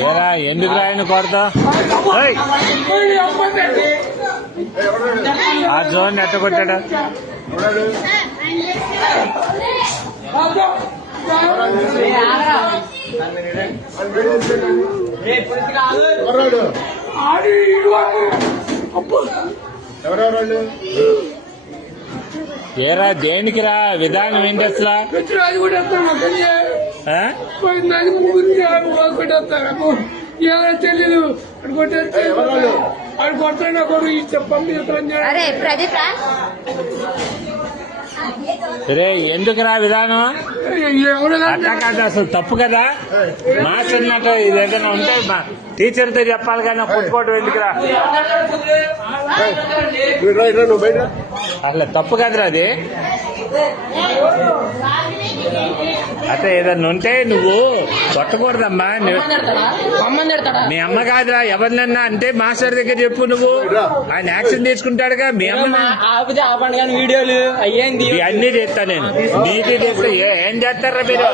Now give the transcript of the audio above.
ఏరా ఎందుకు రాయను కొడతా ఆ జోన్ ఎట్ట కొట్టాడా ఎవరెవరు ఏరా దేనికి రా విధానం ఏంటి అసలు తెలియదు అడు కొట్టాడు కొడు ఈ చెప్పండి రే ఎందుకురా విధానం అట్టా కాదు అసలు తప్పు కదా మాస్టర్ ఇది ఏదైనా ఉంటే టీచర్తో చెప్పాలి కానీ కొట్టుకోవడం ఎందుకురా అసలు తప్పు కదరా అది అట్లా ఏదన్నా ఉంటే నువ్వు కొట్టకూడదమ్మా మీ అమ్మ కాదురా ఎవరినన్నా అంటే మాస్టర్ దగ్గర చెప్పు నువ్వు ఆయన యాక్షన్ తీసుకుంటాడుగా మీ అమ్మ వీడియోలు అయ్యింది అన్ని చేస్తా నేను నీకే చేస్తా ఏం చేస్తారా మీరు